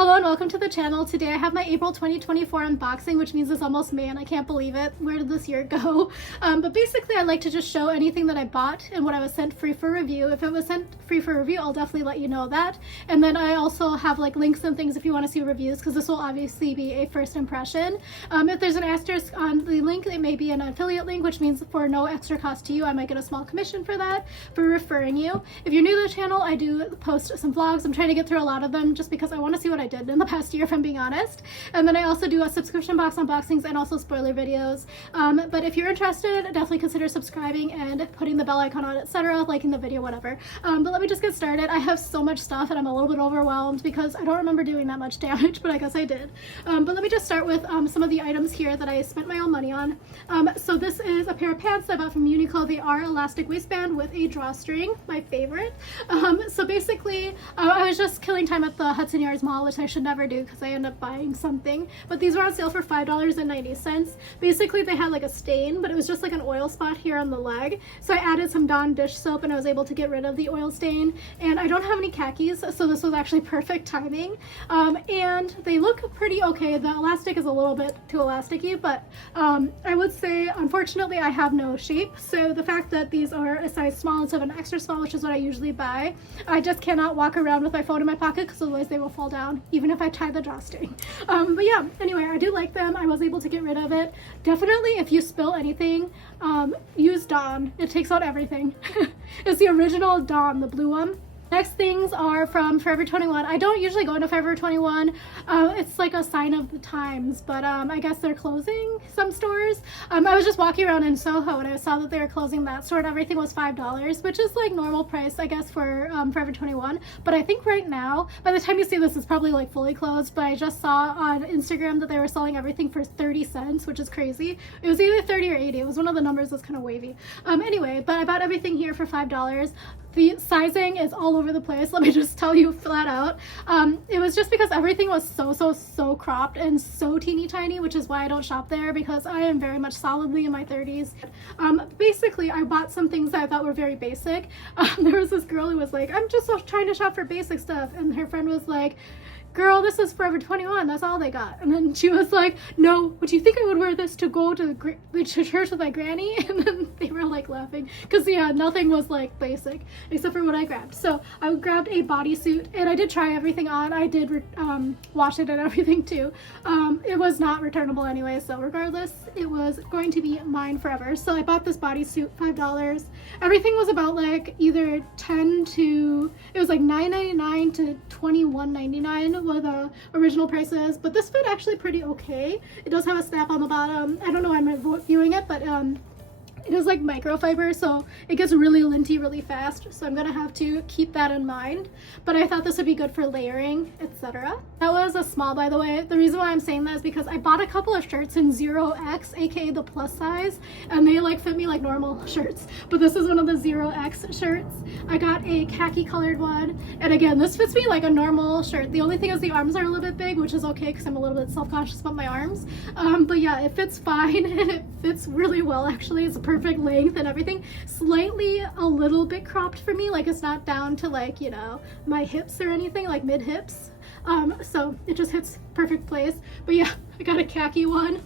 Hello and welcome to the channel. Today I have my April 2024 unboxing, which means it's almost May and I can't believe it. Where did this year go? But basically I like to just show anything that I bought and what I was sent free for review. If it was sent free for review, I'll definitely let you know that. And then I also have like links and things if you want to see reviews, because this will obviously be a first impression. If there's an asterisk on the link, it may be an affiliate link, which means for no extra cost to you, I might get a small commission for that, for referring you. If you're new to the channel, I do post some vlogs. I'm trying to get through a lot of them just because I want to see what I did in the past year, if I'm being honest. And then I also do a subscription box unboxings and also spoiler videos. But if you're interested, definitely consider subscribing and putting the bell icon on, etc., liking the video, whatever. But let me just get started. I have so much stuff and I'm a little bit overwhelmed because I don't remember doing that much damage, but I guess I did. But let me just start with some of the items here that I spent my own money on. So this is a pair of pants that I bought from Uniqlo. They are elastic waistband with a drawstring, my favorite. So basically, I was just killing time at the Hudson Yards Mall, which I should never do because I end up buying something. But these were on sale for $5.90. Basically, they had like a stain, but it was just like an oil spot here on the leg. So I added some Dawn dish soap and I was able to get rid of the oil stain. And I don't have any khakis, so this was actually perfect timing. And they look pretty okay. The elastic is a little bit too elasticy, but I would say, unfortunately, I have no shape. So the fact that these are a size small instead of an extra small, which is what I usually buy, I just cannot walk around with my phone in my pocket because otherwise they will fall down, even if I tie the drawstring. But yeah, anyway, I do like them. I was able to get rid of it. Definitely, if you spill anything, use Dawn. It takes out everything. It's the original Dawn, the blue one. Next things are from Forever 21. I don't usually go into Forever 21. It's like a sign of the times, but I guess they're closing some stores. I was just walking around in Soho and I saw that they were closing that store and everything was $5, which is like normal price, I guess, for Forever 21. But I think right now, by the time you see this, it's probably like fully closed, but I just saw on Instagram that they were selling everything for 30 cents, which is crazy. It was either 30 or 80. It was one of the numbers that's kind of wavy. Anyway, but I bought everything here for $5. The sizing is all over the place, let me just tell you flat out. It was just because everything was so cropped and so teeny tiny, which is why I don't shop there, because I am very much solidly in my 30s. Basically, I bought some things that I thought were very basic. There was this girl who was like, I'm just trying to shop for basic stuff, and her friend was like, girl, this is Forever 21, that's all they got. And then she was like, no, would you think I would wear this to go to church with my granny? And then they were like laughing because yeah, nothing was like basic except for what I grabbed. So I grabbed a bodysuit and I did try everything on. I did wash it and everything too. It was not returnable anyway, so regardless, it was going to be mine forever. So I bought this bodysuit, $5. Everything was about like either 10 to, it was like $9.99 to $21.99 what the original price is, but this fit actually pretty okay. It does have a snap on the bottom. I don't know why I'm viewing it, but it is like microfiber, so it gets really linty really fast, so I'm gonna have to keep that in mind. But I thought this would be good for layering, etc. That was a small, by the way. The reason why I'm saying that is because I bought a couple of shirts in 0X, aka the plus size, and they like fit me like normal shirts, but this is one of the 0X shirts. I got a khaki colored one, and again, this fits me like a normal shirt. The only thing is the arms are a little bit big, which is okay because I'm a little bit self-conscious about my arms. But yeah, it fits fine and it fits really well actually. It's a perfect length and everything. Slightly a little bit cropped for me, like it's not down to like, you know, my hips or anything, like mid hips. So it just hits perfect place. But yeah, I got a khaki one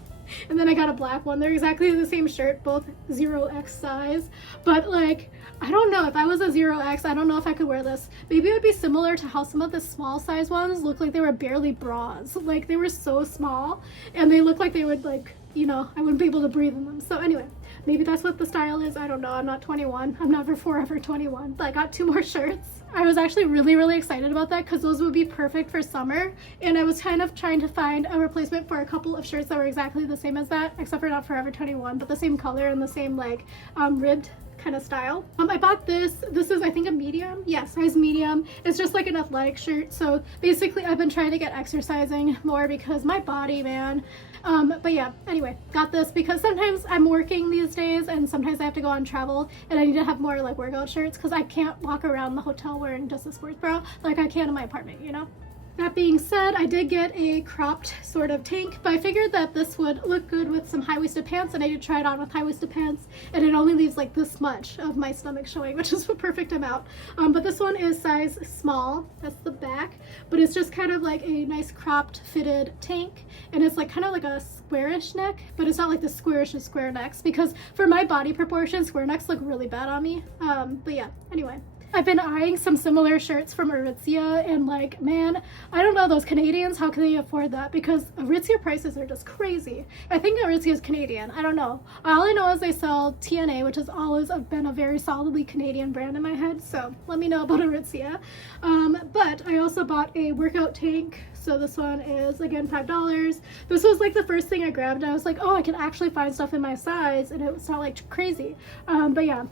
and then I got a black one. They're exactly the same shirt, both 0X size, but like, I don't know, if I was a 0X, I don't know if I could wear this. Maybe it would be similar to how some of the small size ones look like they were barely bras. Like they were so small and they look like they would like, you know, I wouldn't be able to breathe in them. So anyway, maybe that's what the style is. I don't know. I'm not 21. I'm never Forever 21. But I got 2 more shirts. I was actually really excited about that because those would be perfect for summer. And I was kind of trying to find a replacement for a couple of shirts that were exactly the same as that, except for not Forever 21, but the same color and the same like ribbed kind of style. I bought this is I think a medium, yeah, size medium. It's just like an athletic shirt. So basically I've been trying to get exercising more because my body, man. But yeah, anyway, got this because sometimes I'm working these days and sometimes I have to go on travel and I need to have more like workout shirts because I can't walk around the hotel wearing just a sports bra like I can in my apartment, you know. That being said, I did get a cropped sort of tank, but I figured that this would look good with some high-waisted pants, and I did try it on with high-waisted pants, and it only leaves like this much of my stomach showing, which is a perfect amount. But this one is size small, that's the back, but it's just kind of like a nice cropped fitted tank, and it's like kind of like a squarish neck, but it's not like the squarish of square necks, because for my body proportions, square necks look really bad on me. But yeah, anyway. I've been eyeing some similar shirts from Aritzia, and like, man, I don't know, those Canadians, how can they afford that? Because Aritzia prices are just crazy. I think Aritzia is Canadian, I don't know. All I know is they sell TNA, which has always been a very solidly Canadian brand in my head, so let me know about Aritzia. But I also bought a workout tank. So this one is, again, $5. This was like the first thing I grabbed, and I was like, oh, I can actually find stuff in my size, and it's not like crazy. But yeah.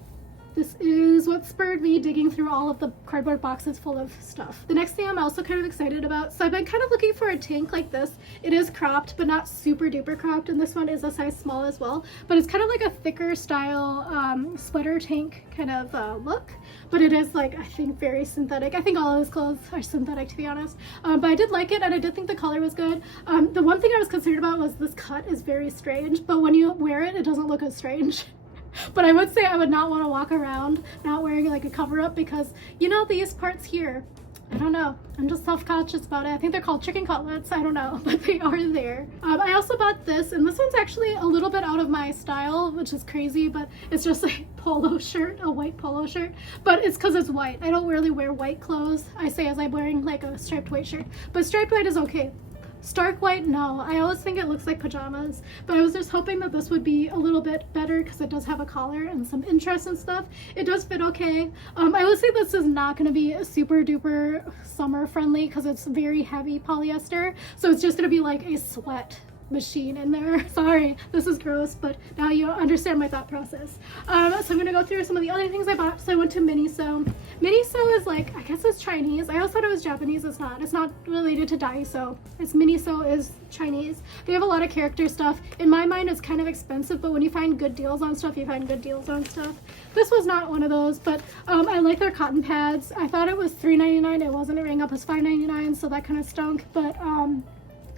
This is what spurred me digging through all of the cardboard boxes full of stuff. The next thing I'm also kind of excited about, so I've been kind of looking for a tank like this. It is cropped, but not super duper cropped, and this one is a size small as well. But it's kind of like a thicker style sweater tank kind of look, but it is like, I think, very synthetic. I think all of his clothes are synthetic, to be honest. But I did like it, and I did think the color was good. The one thing I was concerned about was this cut is very strange, but when you wear it, it doesn't look as strange. But I would say I would not want to walk around not wearing like a cover up, because you know, these parts here, I don't know, I'm just self-conscious about it. I think they're called chicken cutlets, I don't know, but they are there. I also bought this, and this one's actually a little bit out of my style, which is crazy, but it's just a polo shirt, a white polo shirt, but it's because it's white. I don't really wear white clothes, I say, as I'm wearing like a striped white shirt, but striped white is okay. Stark white, no. I always think it looks like pajamas, but I was just hoping that this would be a little bit better because it does have a collar and some interest and stuff. It does fit okay. I would say this is not going to be super duper summer friendly because it's very heavy polyester, so it's just going to be like a sweat machine in there. Sorry, this is gross, but now you understand my thought process. So I'm gonna go through some of the other things I bought. So I went to Miniso. Miniso is like, I guess it's Chinese. I always thought it was Japanese. It's not. It's not related to Daiso. It's Miniso is Chinese. They have a lot of character stuff. In my mind, it's kind of expensive, but when you find good deals on stuff, you find good deals on stuff. This was not one of those, but I like their cotton pads. I thought it was $3.99. It wasn't. It rang up as $5.99, so that kind of stunk, but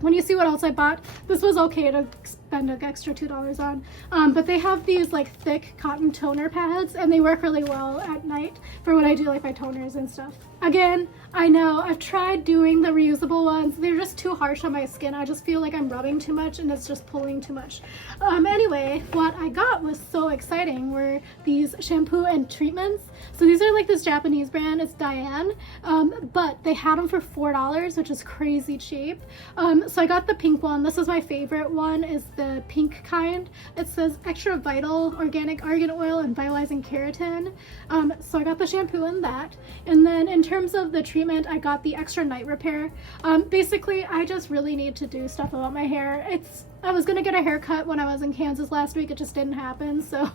when you see what else I bought, this was okay to spend an extra $2 on. But they have these like thick cotton toner pads, and they work really well at night for when I do like my toners and stuff. Again, I know I've tried doing the reusable ones. They're just too harsh on my skin. I just feel like I'm rubbing too much and it's just pulling too much. Anyway, what I got was so exciting were these shampoo and treatments. So these are like this Japanese brand, it's Diane, but they had them for $4, which is crazy cheap. So I got the pink one. This is my favorite one, is the pink kind. It says extra vital organic argan oil and vitalizing keratin. So I got the shampoo in that. And then in terms of the treatment, I got the extra night repair. Basically, I just really need to do stuff about my hair. I was gonna get a haircut when I was in Kansas last week. It just didn't happen, so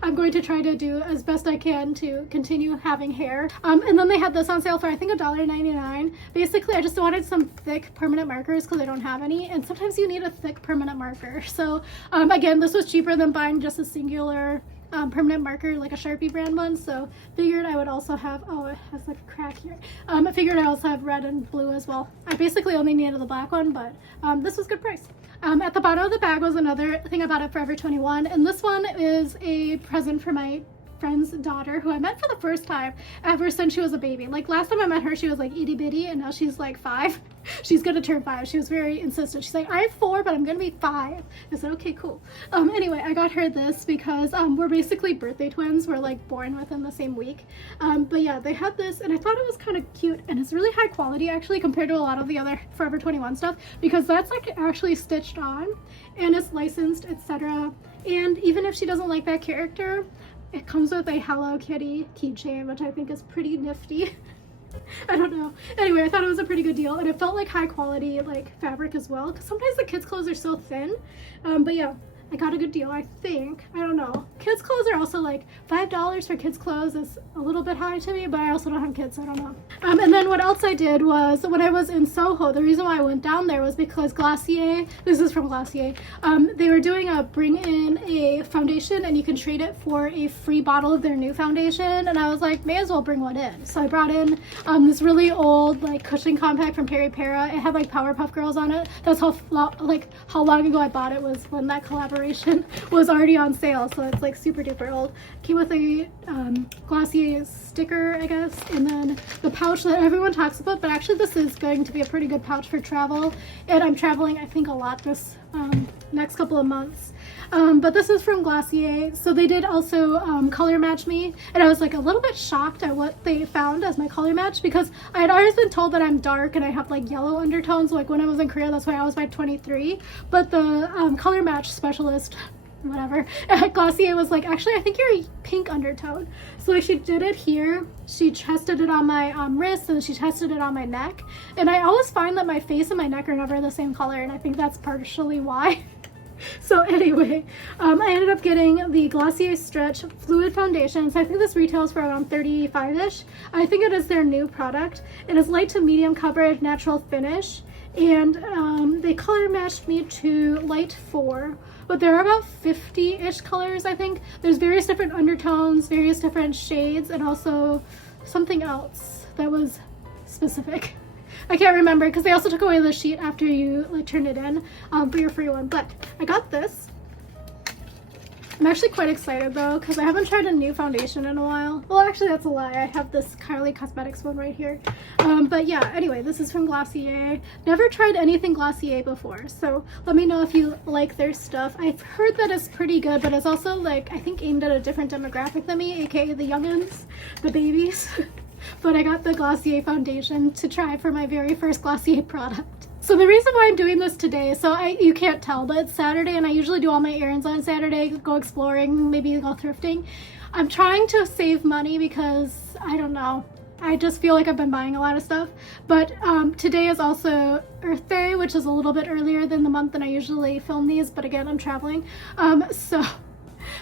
I'm going to try to do as best I can to continue having hair. And then they had this on sale for I think $1.99. Basically, I just wanted some thick permanent markers because I don't have any, and sometimes you need a thick permanent marker. So again, this was cheaper than buying just a singular permanent marker, like a Sharpie brand one, so figured I would also have, oh, it has like a crack here. I figured I also have red and blue as well. I basically only needed the black one, but this was good price. At the bottom of the bag was another thing I bought at Forever 21, and this one is a present for my friend's daughter, who I met for the first time ever since she was a baby. Like last time I met her, she was like itty bitty, and now she's like 5. She's gonna turn 5. She was very insistent. She's like, I'm 4, but I'm gonna be 5. I said, okay, cool. Anyway, I got her this because we're basically birthday twins. We're like born within the same week. But yeah, they had this, and I thought it was kind of cute, and it's really high quality actually compared to a lot of the other Forever 21 stuff, because that's like actually stitched on, and it's licensed, etc. And even if she doesn't like that character, it comes with a Hello Kitty keychain, which I think is pretty nifty. I don't know. Anyway, I thought it was a pretty good deal, and it felt like high quality like fabric as well, because sometimes the kids' clothes are so thin. But yeah, I got a good deal, I think. I don't know. Kids clothes are also like $5 for kids clothes is a little bit high to me, but I also don't have kids, so I don't know. And then what else I did was when I was in Soho, the reason why I went down there was because Glossier, this is from Glossier, they were doing a bring in a foundation and you can trade it for a free bottle of their new foundation, and I was like, may as well bring one in. So I brought in this really old like cushion compact from Perry Para. It had like Powerpuff Girls on it. That's how long ago I bought it, was when that collaboration was already on sale, so it's like super duper old. Came with a Glossier sticker, I guess, and then the pouch that everyone talks about, but actually this is going to be a pretty good pouch for travel, and I'm traveling I think a lot this next couple of months. But this is from Glossier. So they did also color match me, and I was like a little bit shocked at what they found as my color match, because I had always been told that I'm dark and I have like yellow undertones. Like when I was in Korea, that's why I was by 23, but the color match specialist, whatever, at Glossier was like, actually I think you're a pink undertone. So like she did it here, she tested it on my wrist, and she tested it on my neck, and I always find that my face and my neck are never the same color, and I think that's partially why. So anyway, I ended up getting the Glossier Stretch Fluid Foundation. So I think this retails for around $35-ish. I think it is their new product. It is light to medium coverage, natural finish, and they color matched me to light 4, but there are about 50-ish colors, I think. There's various different undertones, various different shades, and also something else that was specific. I can't remember because they also took away the sheet after you like turn it in for your free one. But I got this. I'm actually quite excited though because I haven't tried a new foundation in a while. Well, actually that's a lie. I have this Kylie Cosmetics one right here. But yeah, anyway, this is from Glossier. Never tried anything Glossier before, so let me know if you like their stuff. I've heard that it's pretty good, but it's also like I think aimed at a different demographic than me, aka the youngins, the babies. But I got the Glossier foundation to try for my very first Glossier product. So the reason why I'm doing this today, so you can't tell, but it's Saturday and I usually do all my errands on Saturday, go exploring, maybe go thrifting. I'm trying to save money because, I don't know, I just feel like I've been buying a lot of stuff. But today is also Earth Day, which is a little bit earlier than the month that I usually film these, but again, I'm traveling. So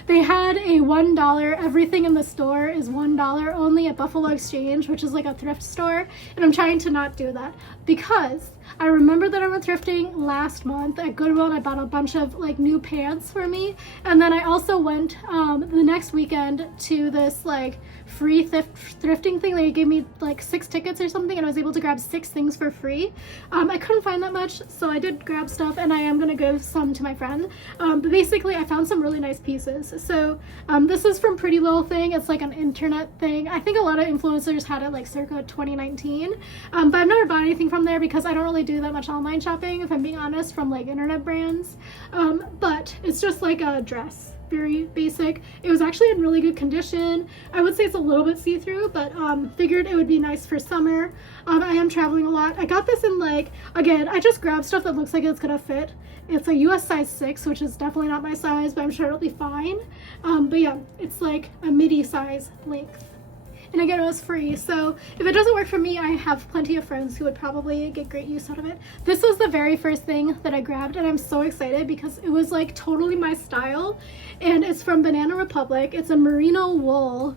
they had a $1, everything in the store is $1 only at Buffalo Exchange, which is like a thrift store, and I'm trying to not do that because I remember that I went thrifting last month at Goodwill and I bought a bunch of like new pants for me, and then I also went the next weekend to this like free thrifting thing. They gave me like 6 tickets or something, and I was able to grab 6 things for free. I couldn't find that much, so I did grab stuff, and I am gonna give some to my friend. But basically I found some really nice pieces. So this is from Pretty Little Thing. It's like an internet thing. I think a lot of influencers had it like circa 2019, but I've never bought anything from there because I don't really do that much online shopping, if I'm being honest, from like internet brands. But it's just like a dress, very basic. It was actually in really good condition. I would say it's a little bit see-through, but figured it would be nice for summer. I am traveling a lot. I got this in like, again, I just grabbed stuff that looks like it's gonna fit. It's a US size 6, which is definitely not my size, but I'm sure it'll be fine. But yeah, it's like a midi size length. And again, it was free, so if it doesn't work for me, I have plenty of friends who would probably get great use out of it. This was the very first thing that I grabbed, and I'm so excited because it was like totally my style, and it's from Banana Republic. It's a merino wool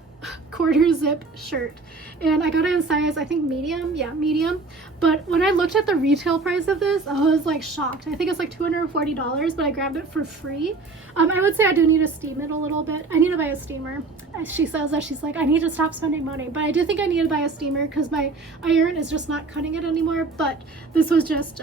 quarter zip shirt, and I got it in size, I think medium. Yeah, medium. But when I looked at the retail price of this, I was like shocked. I think it's like $240, but I grabbed it for free. I would say I do need to steam it a little bit. I need to buy a steamer. She says that she's like, I need to stop spending money, but I do think I need to buy a steamer because my iron is just not cutting it anymore. But this was just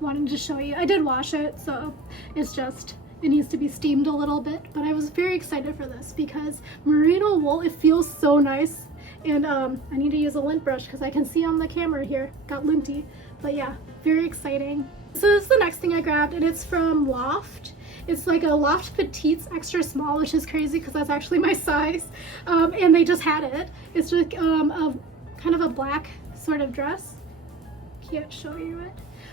wanting to show you. I did wash it, so it's just, it needs to be steamed a little bit. But I was very excited for this because merino wool, it feels so nice. And I need to use a lint brush because I can see on the camera here, got linty. But yeah, very exciting. So this is the next thing I grabbed, and it's from Loft. It's like a Loft Petites extra small, which is crazy because that's actually my size. And they just had it. It's like a kind of a black sort of dress. Can't show you it.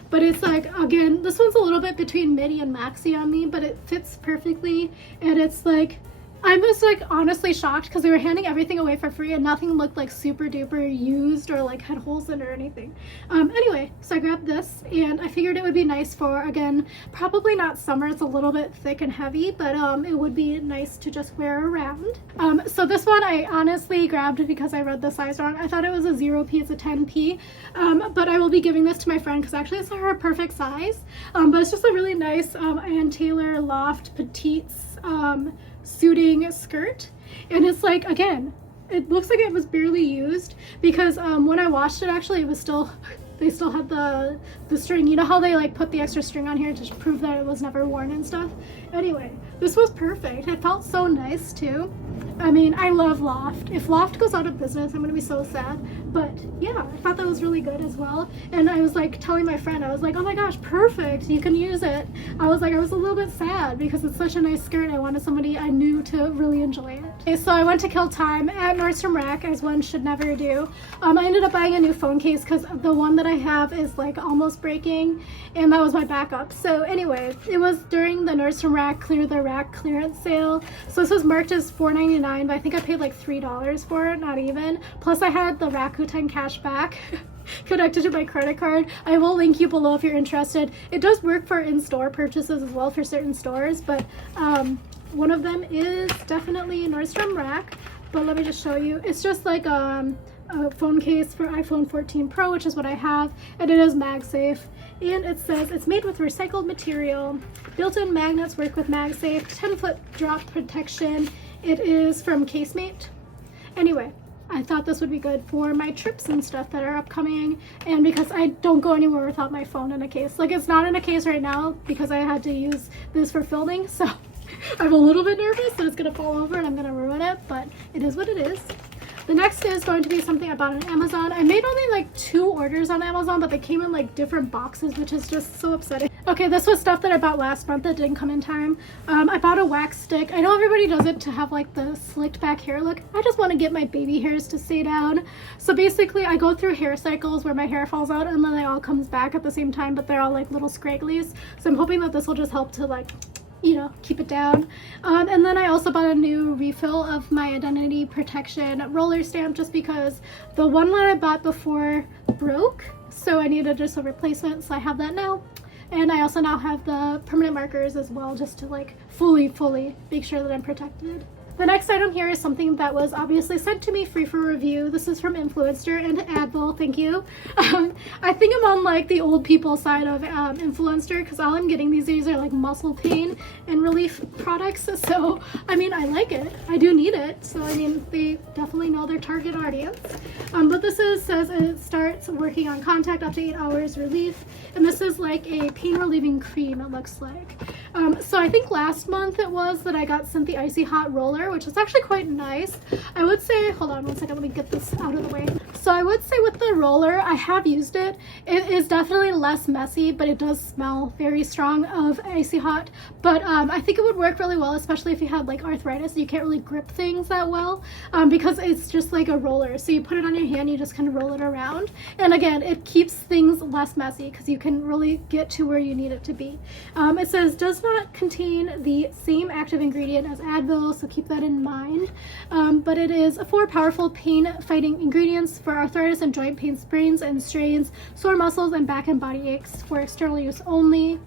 But it's like, again, this one's a little bit between midi and maxi on me, but it fits perfectly. And it's like I was like honestly shocked because they were handing everything away for free and nothing looked like super duper used or like had holes in it or anything. Anyway, so I grabbed this and I figured it would be nice for, again, probably not summer. It's a little bit thick and heavy, but it would be nice to just wear around. So this one I honestly grabbed because I read the size wrong. I thought it was a 0P, it's a 10P, but I will be giving this to my friend because actually it's her perfect size. But it's just a really nice Ann Taylor Loft Petites suiting skirt, and it's like, again, it looks like it was barely used because when I washed it, actually it was still, they still had the string. You know how they like put the extra string on here to prove that it was never worn and stuff? Anyway, this was perfect. It felt so nice too. I mean, I love Loft. If Loft goes out of business, I'm gonna be so sad. But yeah, I thought that was really good as well. And I was like telling my friend, I was like, oh my gosh, perfect, you can use it. I was like, I was a little bit sad because it's such a nice skirt. I wanted somebody I knew to really enjoy it. Okay, so I went to kill time at Nordstrom Rack, as one should never do. I ended up buying a new phone case because the one that I have is like almost breaking, and that was my backup. So anyway, it was during the Nordstrom Rack Clear the Rack clearance sale. So this was marked as $4.99, but I think I paid like $3 for it, not even. Plus I had the Rakuten cash back connected to my credit card. I will link you below if you're interested. It does work for in-store purchases as well for certain stores, but one of them is definitely Nordstrom Rack. But let me just show you. It's just like a phone case for iPhone 14 Pro, which is what I have, and it is MagSafe. And it says it's made with recycled material. Built-in magnets work with MagSafe. 10-foot drop protection. It is from Casemate. Anyway, I thought this would be good for my trips and stuff that are upcoming, and because I don't go anywhere without my phone in a case. Like, it's not in a case right now because I had to use this for filming, so I'm a little bit nervous that it's gonna fall over and I'm gonna ruin it, but it is what it is. The next is going to be something I bought on Amazon. I made only like 2 orders on Amazon, but they came in like different boxes, which is just so upsetting. Okay, this was stuff that I bought last month that didn't come in time. I bought a wax stick. I know everybody does it to have like the slicked back hair look. I just want to get my baby hairs to stay down. So basically I go through hair cycles where my hair falls out and then it all comes back at the same time, but they're all like little scragglies. So I'm hoping that this will just help to like, you know, keep it down. And then I also bought a new refill of my identity protection roller stamp just because the one that I bought before broke, so I needed just a replacement, so I have that now. And I also now have the permanent markers as well, just to like fully make sure that I'm protected. The next item here is something that was obviously sent to me free for review. This is from Influencer and Advil, thank you. I think I'm on like the old people side of Influencer because all I'm getting these days are like muscle pain and relief products. So, I mean, I like it. I do need it. So, I mean, they definitely know their target audience. But this says it starts working on contact up to 8 hours relief. And this is like a pain relieving cream, it looks like. So I think last month it was that I got sent the Icy Hot Roller, which is actually quite nice. I would say, hold on one second, let me get this out of the way. So I would say with the roller, I have used it. It is definitely less messy, but it does smell very strong of Icy Hot. But I think it would work really well, especially if you have like arthritis. You can't really grip things that well because it's just like a roller. So you put it on your hand, you just kind of roll it around. And again, it keeps things less messy because you can really get to where you need it to be. It says, does not contain the same active ingredient as Advil, so keep that in mind. But it is 4 powerful pain-fighting ingredients for arthritis and joint pain, sprains and strains, sore muscles, and back and body aches for external use only.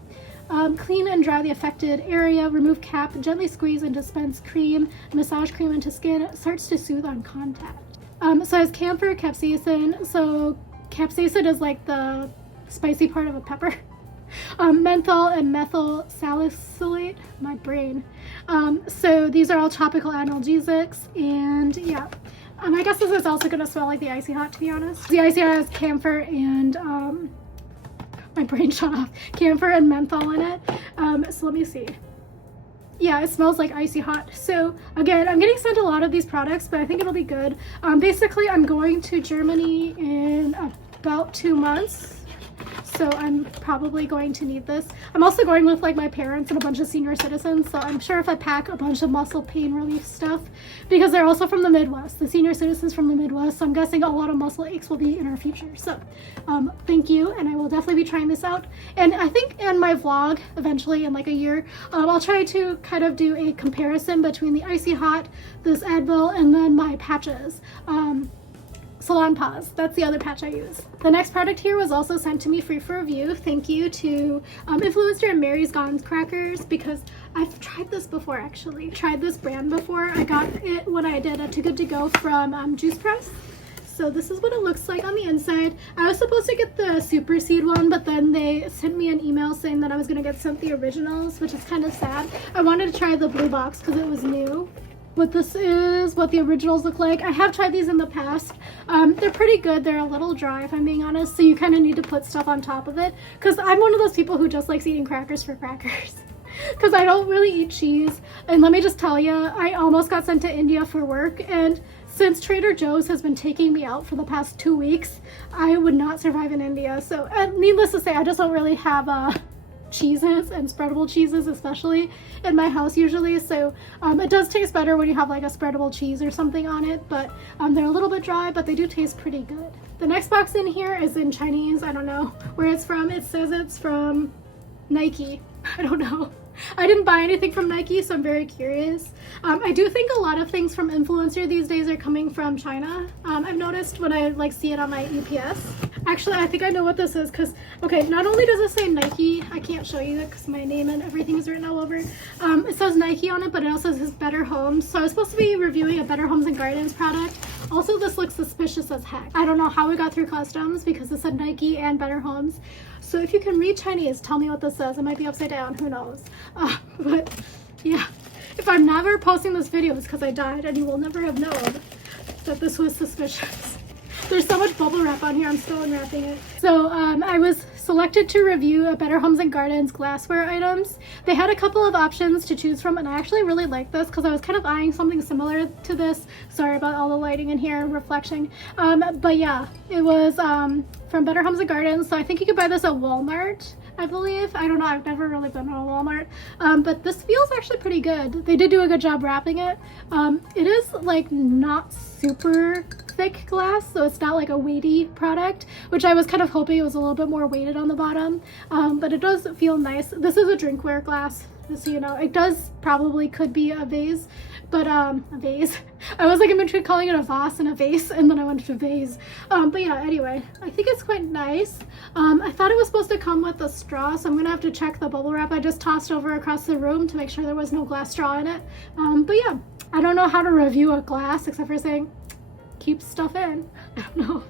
Clean and dry the affected area, remove cap, gently squeeze and dispense cream, massage cream into skin, starts to soothe on contact. So it has camphor, capsaicin. So capsaicin is like the spicy part of a pepper. Menthol and methyl salicylate, my brain. So these are all topical analgesics, and yeah. I guess this is also going to smell like the Icy Hot, to be honest. The Icy Hot has camphor and, my brain shut off, camphor and menthol in it. So let me see. Yeah, it smells like Icy Hot. So again, I'm getting sent a lot of these products, but I think it'll be good. Basically, I'm going to Germany in about 2 months. So so I'm probably going to need this. I'm also going with like my parents and a bunch of senior citizens, so I'm sure if I pack a bunch of muscle pain relief stuff, because they're also from the Midwest, the senior citizens from the Midwest, so I'm guessing a lot of muscle aches will be in our future. So thank you, and I will definitely be trying this out. And I think in my vlog eventually in like a year, I'll try to kind of do a comparison between the Icy Hot, this Advil, and then my patches. Salon Paws, that's the other patch I use. The next product here was also sent to me free for review. Thank you to influencer Mary's Gone Crackers, because I've tried this before actually. Tried this brand before. I got it when I did a Too Good To Go from Juice Press. So this is what it looks like on the inside. I was supposed to get the Super Seed one, but then they sent me an email saying that I was gonna get sent the originals, which is kind of sad. I wanted to try the blue box because it was new. But this is what the originals look like. I have tried these in the past. They're pretty good. They're a little dry if I'm being honest, so you kind of need to put stuff on top of it, because I'm one of those people who just likes eating crackers for crackers. Because I don't really eat cheese. And let me just tell you, I almost got sent to India for work, and since Trader Joe's has been taking me out for the past 2 weeks, I would not survive in India. So needless to say, I just don't really have cheeses and spreadable cheeses, especially in my house usually. So it does taste better when you have like a spreadable cheese or something on it, but they're a little bit dry, but they do taste pretty good. The next box in here is in Chinese. I don't know where it's from. It says it's from Nike. I don't know. I didn't buy anything from Nike, so I'm very curious. I do think a lot of things from influencer these days are coming from China. I've noticed when I like see it on my UPS. Actually, I think I know what this is, because, okay, not only does it say Nike, I can't show you it because my name and everything is written all over. It says Nike on it, but it also says Better Homes. So I was supposed to be reviewing a Better Homes and Gardens product. Also, this looks suspicious as heck. I don't know how it got through customs because it said Nike and Better Homes. So if you can read Chinese, tell me what this says. It might be upside down, who knows. But yeah, if I'm never posting this video, it's because I died, and you will never have known that this was suspicious. There's so much bubble wrap on here, I'm still unwrapping it. So I was selected to review a Better Homes and Gardens glassware items. They had a couple of options to choose from, and I actually really like this because I was kind of eyeing something similar to this. Sorry about all the lighting in here and reflection. But yeah, it was from Better Homes and Gardens. So I think you could buy this at Walmart, I believe. I don't know, I've never really been to a Walmart. But this feels actually pretty good. They did do a good job wrapping it. It is like not super thick glass, so it's not like a weighty product, which I was kind of hoping it was a little bit more weighted on the bottom. But it does feel nice. This is a drinkware glass, so you know, it does probably could be a vase, but a vase. I was like in between calling it a vase and a vase, and then I went to vase. But yeah, anyway, I think it's quite nice. I thought it was supposed to come with a straw, so I'm gonna have to check the bubble wrap I just tossed over across the room to make sure there was no glass straw in it. But yeah, I don't know how to review a glass except for saying keep stuff in. I don't know.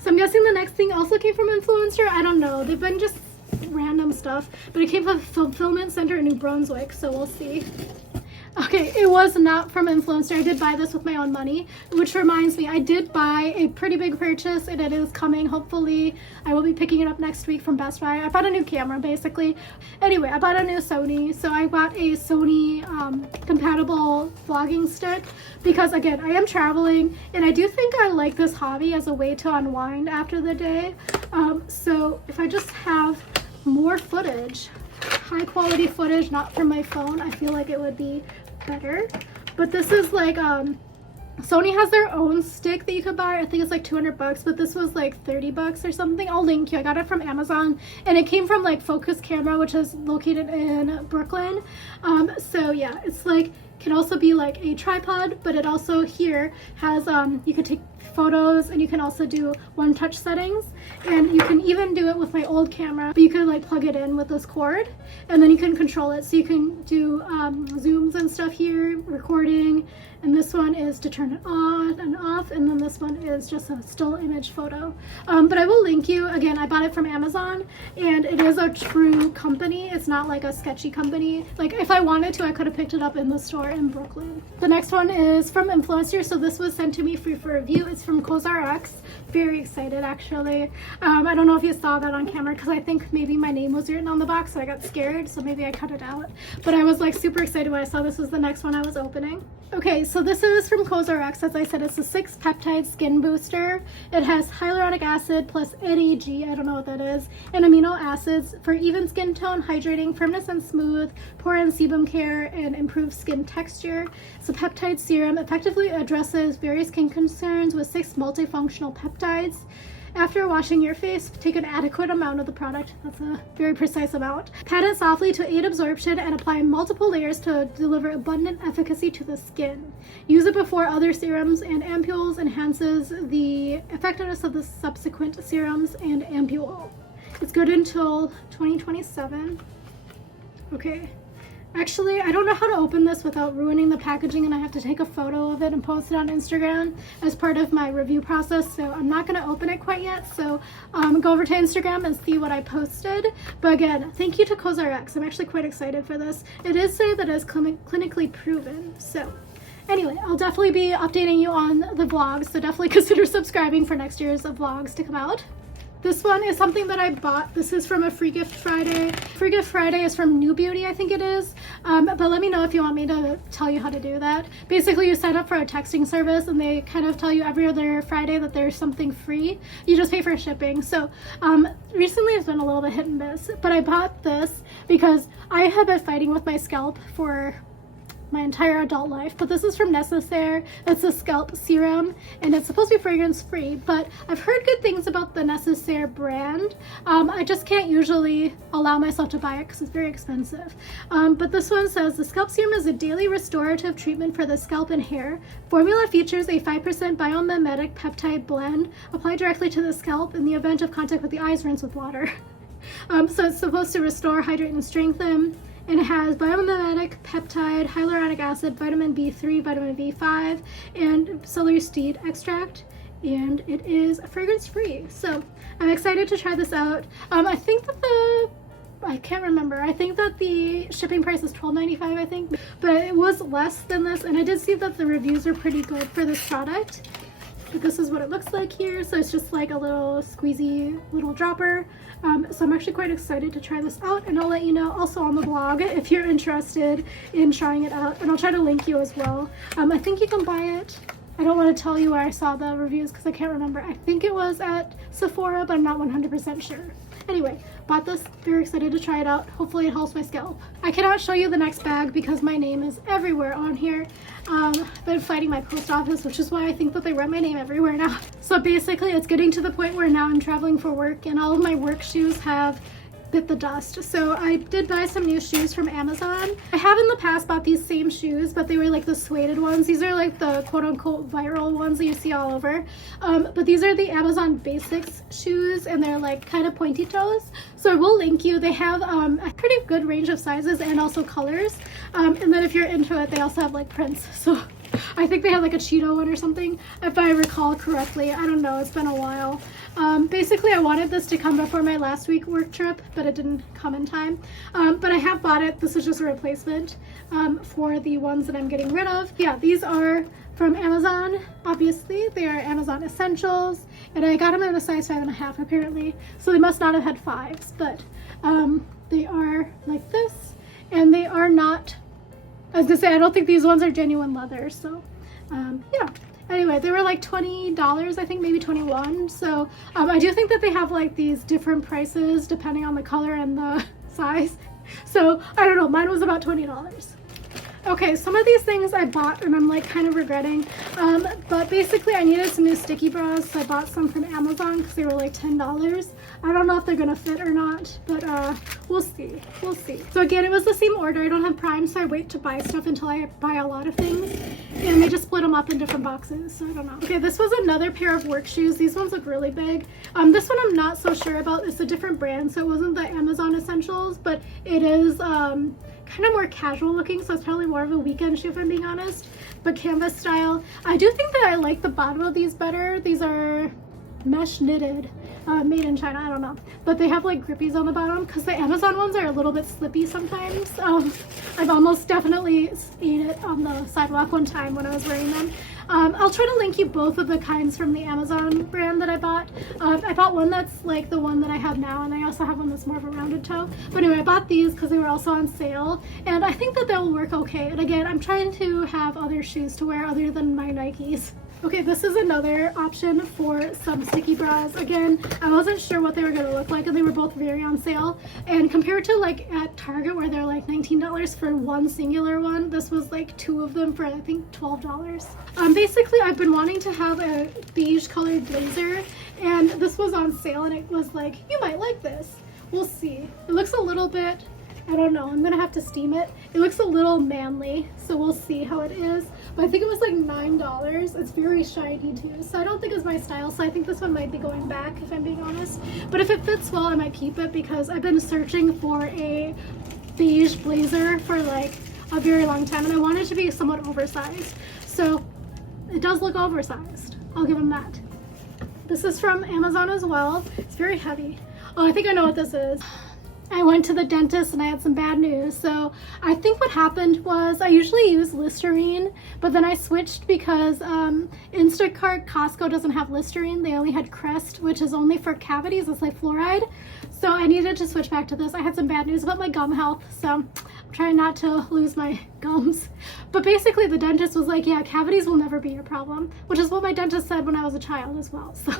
So I'm guessing the next thing also came from influencer. I don't know. They've been just random stuff, but it came from Fulfillment Center in New Brunswick, so we'll see. Okay, it was not from influencer. I did buy this with my own money, which reminds me, I did buy a pretty big purchase, and it is coming. Hopefully, I will be picking it up next week from Best Buy. I bought a new camera, basically. Anyway, I bought a new Sony, so I bought a Sony compatible vlogging stick because, again, I am traveling, and I do think I like this hobby as a way to unwind after the day. So if I just have more footage, high quality footage, not from my phone, I feel like it would be better. But this is like Sony has their own stick that you could buy. I think it's like 200 bucks, but this was like 30 bucks or something. I'll link you. I got it from Amazon, and it came from like Focus Camera, which is located in Brooklyn. So yeah, it's like can also be like a tripod, but it also here has you can take photos, and you can also do one touch settings, and you can even do it with my old camera, but you can like plug it in with this cord, and then you can control it, so you can do zooms and stuff here, recording, and this one is to turn it on and off, and then this one is just a still image photo. But I will link you. Again, I bought it from Amazon, and it is a true company. It's not like a sketchy company. Like if I wanted to, I could have picked it up in the store in Brooklyn. The next one is from influencer, so this was sent to me free for review. It's from CosRx. Very excited, actually. I don't know if you saw that on camera because I think maybe my name was written on the box, so I got scared, so maybe I cut it out. But I was like super excited when I saw this was the next one I was opening. Okay, so this is from CosRx. As I said, it's a 6 peptide skin booster. It has hyaluronic acid plus NAG, I don't know what that is, and amino acids for even skin tone, hydrating, firmness and smooth, pore and sebum care, and improved skin texture. It's a peptide serum, effectively addresses various skin concerns with 6 multifunctional peptides. After washing your face, take an adequate amount of the product. That's a very precise amount. Pat it softly to aid absorption and apply multiple layers to deliver abundant efficacy to the skin. Use it before other serums and ampules, enhances the effectiveness of the subsequent serums and ampule. It's good until 2027. Okay. Actually, I don't know how to open this without ruining the packaging, and I have to take a photo of it and post it on Instagram as part of my review process, so I'm not going to open it quite yet. So go over to Instagram and see what I posted. But again, thank you to CosRx. I'm actually quite excited for this. It is say that it's clinically proven. So anyway, I'll definitely be updating you on the vlogs, so definitely consider subscribing for next year's vlogs to come out. This one is something that I bought. This is from a Free Gift Friday. Free Gift Friday is from New Beauty, I think it is. But let me know if you want me to tell you how to do that. Basically, you sign up for a texting service and they kind of tell you every other Friday that there's something free. You just pay for shipping. So recently it's been a little bit hit and miss, but I bought this because I have been fighting with my scalp for my entire adult life. But this is from Necessaire. It's a scalp serum and it's supposed to be fragrance free, but I've heard good things about the Necessaire brand. I just can't usually allow myself to buy it because it's very expensive. But this one says the scalp serum is a daily restorative treatment for the scalp and hair. Formula features a 5% biomimetic peptide blend applied directly to the scalp. In the event of contact with the eyes, rinse with water. So it's supposed to restore, hydrate, and strengthen. And it has biomimetic peptide, hyaluronic acid, vitamin B3, vitamin B5, and celery seed extract. And it is fragrance free. So I'm excited to try this out. I think that I can't remember. I think that the shipping price is $12.95, I think. But it was less than this. And I did see that the reviews are pretty good for this product. But this is what it looks like here. So it's just like a little squeezy little dropper. So I'm actually quite excited to try this out, and I'll let you know also on the blog if you're interested in trying it out, and I'll try to link you as well. I think you can buy it. I don't want to tell you where I saw the reviews because I can't remember. I think it was at Sephora, but I'm not 100% sure. Anyway, bought this, very excited to try it out. Hopefully it helps my scalp. I cannot show you the next bag because my name is everywhere on here. I've been fighting my post office, which is why I think that they write my name everywhere now. So basically it's getting to the point where now I'm traveling for work and all of my work shoes have bit the dust. So I did buy some new shoes from Amazon. I have in the past bought these same shoes, but they were like the suede ones. These are like the quote-unquote viral ones that you see all over. But these are the Amazon Basics shoes, and they're like kind of pointy toes. So I will link you. They have a pretty good range of sizes and also colors. And then if you're into it, they also have like prints. So I think they have like a Cheeto one or something, if I recall correctly. I don't know, it's been a while. Basically I wanted this to come before my last week work trip, but it didn't come in time. But I have bought it. This is just a replacement for the ones that I'm getting rid of. Yeah, these are from Amazon. Obviously they are Amazon Essentials, and I got them in a size 5.5 apparently, so they must not have had 5s, but they are like this, and they are not, I was gonna say, I don't think these ones are genuine leather. So yeah, anyway, they were like $20, I think, maybe 21. So I do think that they have like these different prices depending on the color and the size. So I don't know, mine was about $20. Okay, some of these things I bought and I'm like kind of regretting, but basically I needed some new sticky bras, so I bought some from Amazon because they were like $10. I don't know if they're gonna fit or not, but we'll see. So again, it was the same order. I don't have Prime, so I wait to buy stuff until I buy a lot of things, and they just split them up in different boxes, so I don't know. Okay, this was another pair of work shoes. These ones look really big. This one I'm not so sure about. It's a different brand, so it wasn't the Amazon Essentials, but it is kind of more casual looking, so it's probably more of a weekend shoe if I'm being honest, but canvas style. I do think that I like the bottom of these better. These are mesh knitted, made in China, I don't know, but they have like grippies on the bottom because the Amazon ones are a little bit slippy sometimes. I've almost definitely ate it on the sidewalk one time when I was wearing them. I'll try to link you both of the kinds from the Amazon brand that I bought. I bought one that's like the one that I have now, and I also have one that's more of a rounded toe. But anyway, I bought these because they were also on sale, and I think that they'll work okay. And again, I'm trying to have other shoes to wear other than my Nikes. Okay, this is another option for some sticky bras. Again, I wasn't sure what they were going to look like, and they were both very on sale. And compared to like at Target where they're like $19 for one singular one, this was like 2 of them for I think $12. Basically, I've been wanting to have a beige colored blazer, and this was on sale, and it was like, you might like this. We'll see. It looks a little bit, I don't know, I'm gonna have to steam it. It looks a little manly, so we'll see how it is. But I think it was like $9. It's very shiny too, so I don't think it's my style, so I think this one might be going back if I'm being honest. But if it fits well, I might keep it because I've been searching for a beige blazer for like a very long time, and I want it to be somewhat oversized. So it does look oversized. I'll give them that. This is from Amazon as well. It's very heavy. Oh, I think I know what this is. I went to the dentist and I had some bad news. So I think what happened was I usually use Listerine, but then I switched because Instacart Costco doesn't have Listerine. They only had Crest, which is only for cavities. It's like fluoride. So I needed to switch back to this. I had some bad news about my gum health, so I'm trying not to lose my gums. But basically the dentist was like, yeah, cavities will never be your problem, which is what my dentist said when I was a child as well. So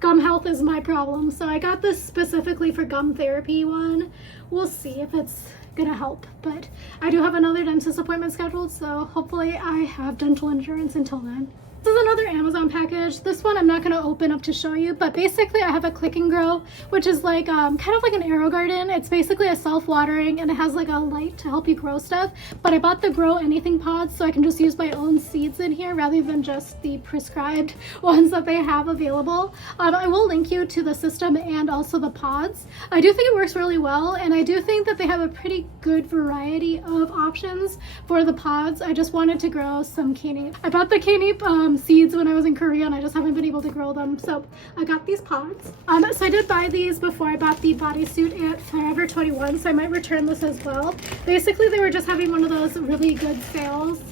gum health is my problem. So I got this specifically for gum therapy one. We'll see if it's gonna help, but I do have another dentist appointment scheduled, so hopefully I have dental insurance until then. This is another Amazon package. This one I'm not going to open up to show you, but basically I have a Click and Grow, which is like kind of like an Aero Garden. It's basically a self-watering, and it has like a light to help you grow stuff. But I bought the Grow Anything pods, so I can just use my own seeds in here rather than just the prescribed ones that they have available. I will link you to the system and also the pods. I do think it works really well, and I do think that they have a pretty good variety of options for the pods. I just wanted to grow some caney. I bought the caney seeds when I was in Korea, and I just haven't been able to grow them, so I got these pods. So I did buy these before I bought the bodysuit at Forever 21, so I might return this as well. Basically, they were just having one of those really good sales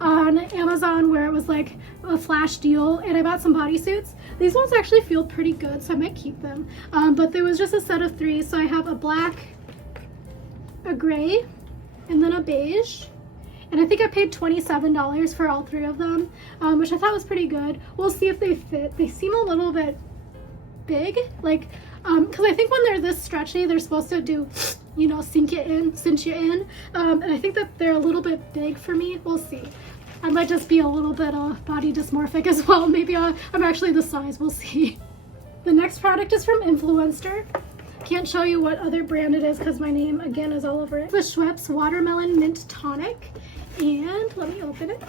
on Amazon where it was like a flash deal, and I bought some bodysuits. These ones actually feel pretty good, so I might keep them. But there was just a set of 3, so I have a black, a gray, and then a beige. And I think I paid $27 for all 3 of them, which I thought was pretty good. We'll see if they fit. They seem a little bit big, like, because I think when they're this stretchy, they're supposed to do, you know, cinch you in. And I think that they're a little bit big for me. We'll see. I might just be a little bit body dysmorphic as well. Maybe I'm actually the size. We'll see. The next product is from Influencer. Can't show you what other brand it is because my name again is all over it. The Schweppes Watermelon Mint Tonic, and let me open it.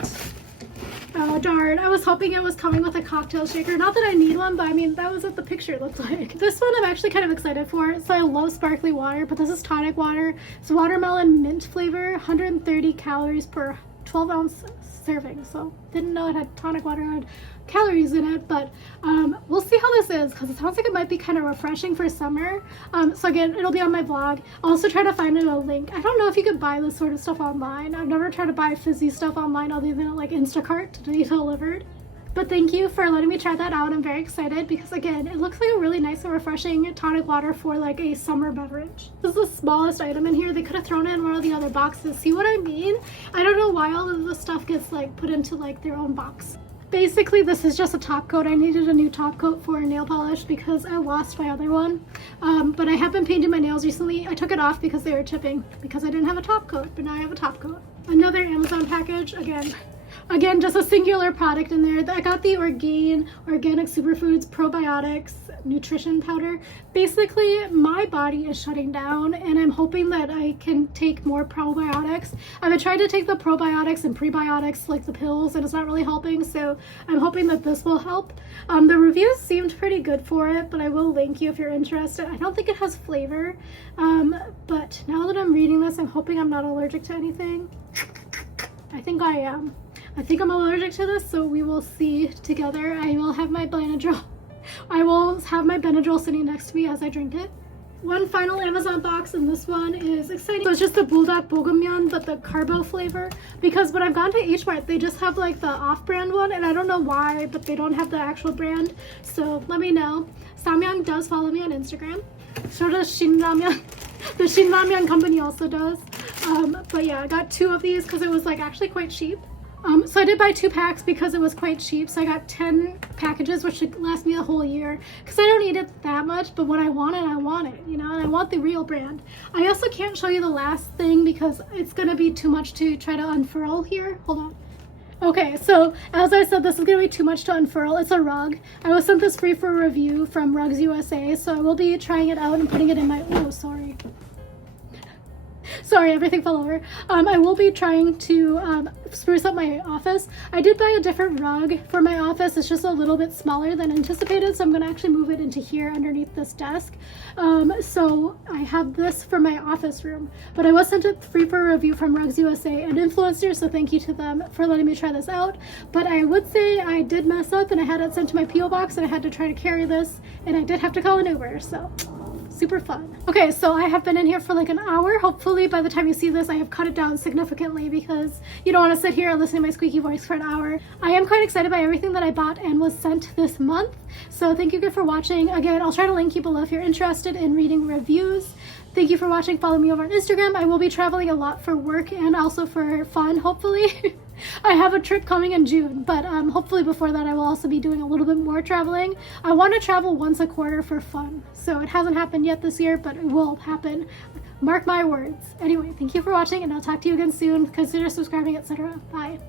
Oh darn, I was hoping it was coming with a cocktail shaker. Not that I need one, but I mean that was what the picture looked like. This one I'm actually kind of excited for. So I love sparkly water, but this is tonic water. It's watermelon mint flavor, 130 calories per 12-ounce serving. So didn't know it had tonic water had calories in it, but we'll see how this is because it sounds like it might be kind of refreshing for summer. So again, it'll be on my blog. I'll also try to find a link. I don't know if you could buy this sort of stuff online. I've never tried to buy fizzy stuff online other than like Instacart to be delivered. But thank you for letting me try that out. I'm very excited because again, it looks like a really nice and refreshing tonic water for like a summer beverage. This is the smallest item in here. They could have thrown it in one of the other boxes. See what I mean? I don't know why all of the stuff gets like put into like their own box. Basically, this is just a top coat. I needed a new top coat for nail polish because I lost my other one. But I have been painting my nails recently. I took it off because they were chipping because I didn't have a top coat, but now I have a top coat. Another Amazon package, again, just a singular product in there. I got the Organic Superfoods Probiotics Nutrition Powder. Basically, my body is shutting down, and I'm hoping that I can take more probiotics. I've been trying to take the probiotics and prebiotics, like the pills, and it's not really helping, so I'm hoping that this will help. The reviews seemed pretty good for it, but I will link you if you're interested. I don't think it has flavor, but now that I'm reading this, I'm hoping I'm not allergic to anything. I think I am. I think I'm allergic to this, so we will see together. I will have my Benadryl. I will have my Benadryl sitting next to me as I drink it. one final Amazon box, and this one is exciting. So it's just the buldak bogumyeon, but the carbo flavor, because when I've gone to H Mart, they just have like the off-brand one, and I don't know why, but they don't have the actual brand. So let me know. Samyang does follow me on Instagram. So does Shinramyeon. The Shinramyeon company also does. But yeah, I got 2 of these because it was like actually quite cheap. So I did buy 2 packs because it was quite cheap. So I got 10 packages, which should last me a whole year, because I don't eat it that much, but when I want it, you know, and I want the real brand. I also can't show you the last thing because it's gonna be too much to try to unfurl here. Hold on. Okay, so as I said, this is gonna be too much to unfurl. It's a rug. I was sent this free for review from Rugs USA, so I will be trying it out and putting it in my, oh, sorry. Sorry, everything fell over. I will be trying to spruce up my office. I did buy a different rug for my office. It's just a little bit smaller than anticipated, so I'm going to actually move it into here underneath this desk. So I have this for my office room, but I was sent it free for review from Rugs USA and influencers, so thank you to them for letting me try this out. But I would say I did mess up, and I had it sent to my P.O. box, and I had to try to carry this, and I did have to call an Uber, so super fun. Okay, so I have been in here for like an hour. Hopefully by the time you see this, I have cut it down significantly, because you don't want to sit here and listen to my squeaky voice for an hour. I am quite excited by everything that I bought and was sent this month. So thank you again for watching. Again, I'll try to link you below if you're interested in reading reviews. Thank you for watching. Follow me over on Instagram. I will be traveling a lot for work and also for fun, hopefully. I have a trip coming in June, but hopefully before that I will also be doing a little bit more traveling. I want to travel once a quarter for fun, so it hasn't happened yet this year, but it will happen. Mark my words. Anyway, thank you for watching, and I'll talk to you again soon. Consider subscribing, etc. Bye.